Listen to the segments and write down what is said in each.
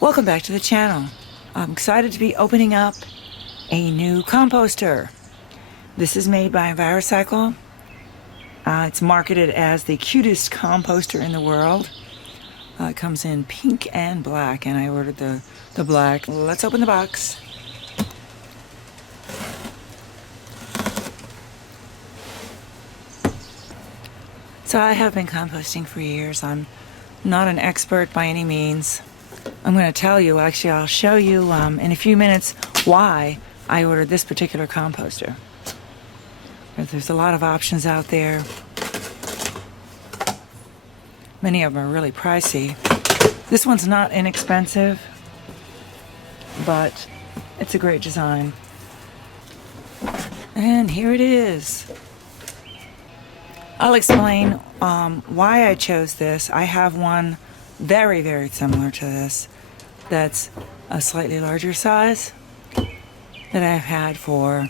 Welcome back to the channel. I'm excited to be opening up a new composter. This is made by Envirocycle. It's marketed as the cutest composter in the world. It comes in pink and black, and I ordered the black. Let's open the box. So I have been composting for years. I'm not an expert by any means. I'm going to tell you, actually I'll show you in a few minutes why I ordered this particular composter. There's a lot of options out there. Many of them are really pricey. This one's not inexpensive, but it's a great design. And here it is. I'll explain why I chose this. I have one very, very similar to this that's a slightly larger size that I've had for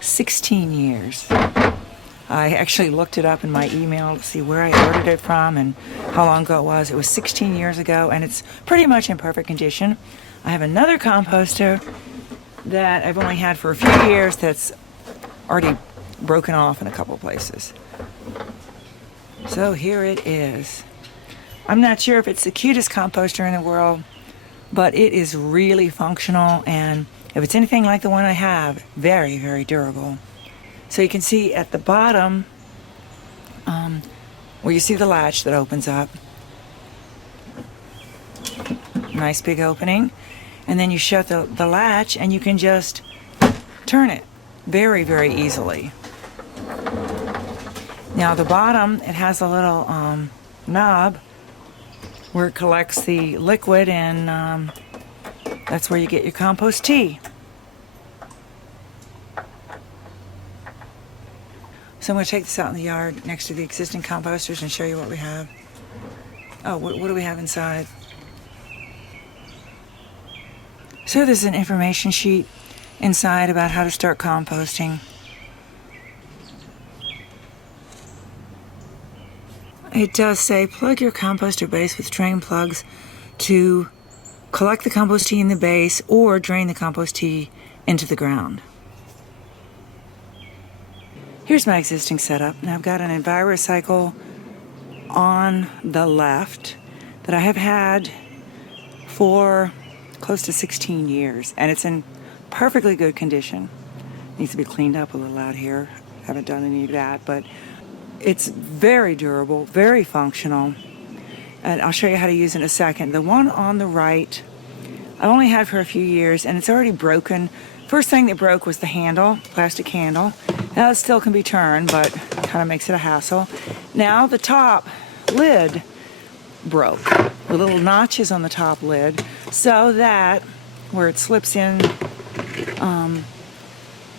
16 years. I actually looked it up in my email to see where I ordered it from and how long ago it was. It was 16 years ago, and it's pretty much in perfect condition. I have another composter that I've only had for a few years that's already broken off in a couple places. So here it is. I'm not sure if it's the cutest composter in the world, but it is really functional, and if it's anything like the one I have, very, very durable. So you can see at the bottom where you see the latch that opens up. Nice big opening. And then you shut the latch and you can just turn it very, very easily. Now the bottom, it has a little knob where it collects the liquid, and that's where you get your compost tea. So I'm going to take this out in the yard next to the existing composters and show you what we have. Oh, what do we have inside? So there's an information sheet inside about how to start composting. It does say plug your composter base with drain plugs to collect the compost tea in the base or drain the compost tea into the ground. Here's my existing setup. Now I've got an Envirocycle on the left that I have had for close to 16 years, and it's in perfectly good condition. It needs to be cleaned up a little out here. Haven't done any of that, but it's very durable, very functional, and I'll show you how to use it in a second. The one on the right, I only had for a few years, and it's already broken. First thing that broke was the handle, plastic handle. Now it still can be turned, but kind of makes it a hassle. Now the top lid broke. The little notches on the top lid, so that where it slips in,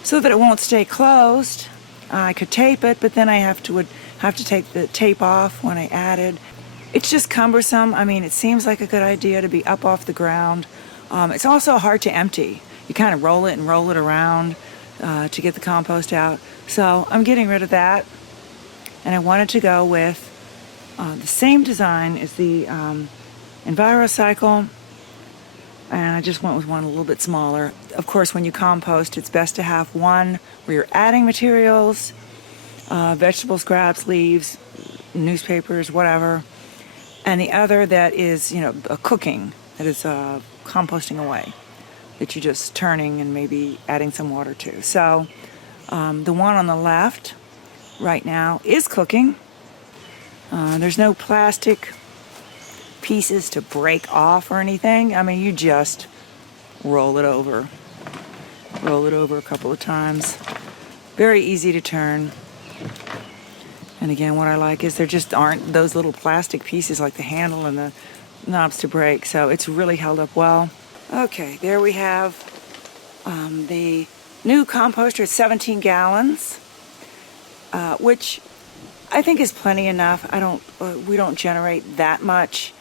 so that it won't stay closed. I could tape it, but then I would have to take the tape off when I added. It's just cumbersome. I mean, it seems like a good idea to be up off the ground. It's also hard to empty. You kind of roll it and roll it around to get the compost out. So I'm getting rid of that, and I wanted to go with the same design as the Envirocycle, and I just went with one a little bit smaller. Of course, when you compost, it's best to have one where you're adding materials, vegetable scraps, leaves, newspapers, whatever, and the other that is, a cooking, that is composting away, that you're just turning and maybe adding some water to. So the one on the left right now is cooking. There's no plastic pieces to break off or anything. I mean, you just roll it over a couple of times. Very easy to turn. And again, what I like is there just aren't those little plastic pieces like the handle and the knobs to break, so it's really held up well. Okay, there we have the new composter. It's 17 gallons, which I think is plenty enough. We don't generate that much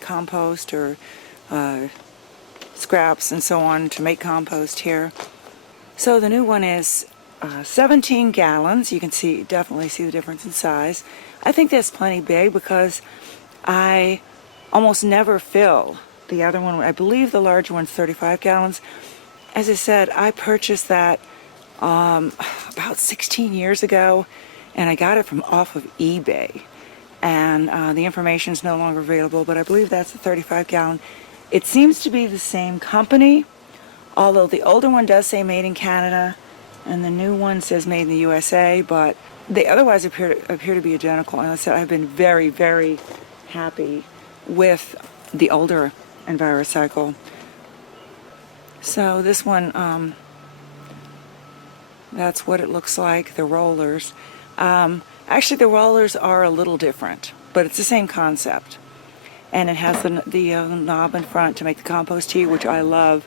compost or scraps and so on to make compost here. So the new one is 17 gallons. You can definitely see the difference in size. I think that's plenty big because I almost never fill. The other one, I believe the larger one's 35 gallons. As I said, I purchased that about 16 years ago, and I got it from off of eBay. And the information is no longer available, but I believe that's the 35 gallon. It seems to be the same company, although the older one does say made in Canada, and the new one says made in the USA, but they otherwise appear to be identical. And I said I've been very, very happy with the older Envirocycle. So this one, that's what it looks like, the rollers. Actually, the rollers are a little different, but it's the same concept. And it has the knob in front to make the compost tea, which I love.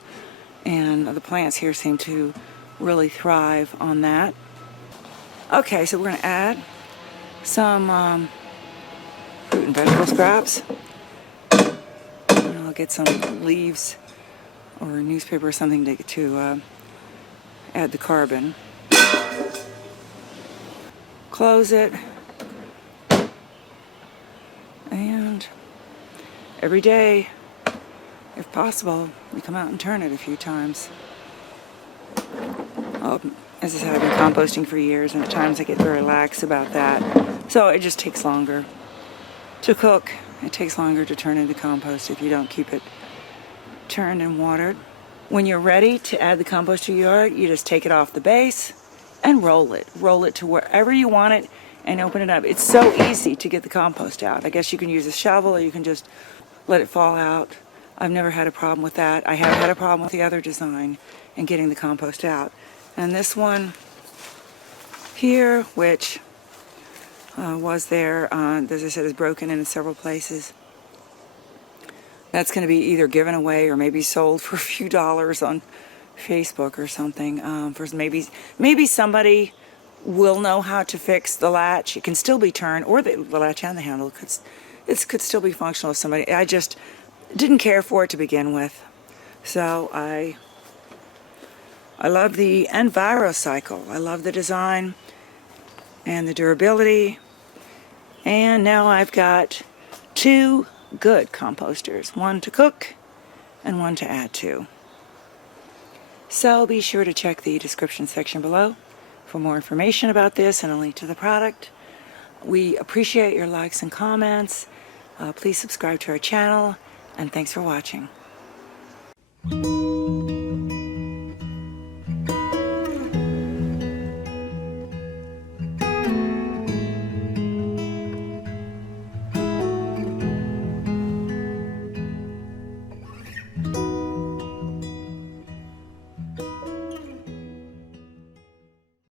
And the plants here seem to really thrive on that. Okay, so we're going to add some fruit and vegetable scraps. And I'll get some leaves or newspaper or something to add the carbon. Close it. And every day, if possible, you come out and turn it a few times. As I said, I've been composting for years, and at times I get very lax about that. So it just takes longer to cook. It takes longer to turn into compost if you don't keep it turned and watered. When you're ready to add the compost to your yard, you just take it off the base and roll it. Roll it to wherever you want it and open it up. It's so easy to get the compost out. I guess you can use a shovel or you can just let it fall out. I've never had a problem with that. I have had a problem with the other design and getting the compost out. And this one here, which was there, as I said, is broken in several places. That's going to be either given away or maybe sold for a few dollars on Facebook or something. For maybe somebody will know how to fix the latch. It can still be turned, or the latch and the handle could still be functional if somebody. I just didn't care for it to begin with, so I love the Envirocycle. I love the design and the durability, and now I've got two good composters, one to cook and one to add to. So be sure to check the description section below for more information about this and a link to the product. We appreciate your likes and comments. Please subscribe to our channel, and thanks for watching.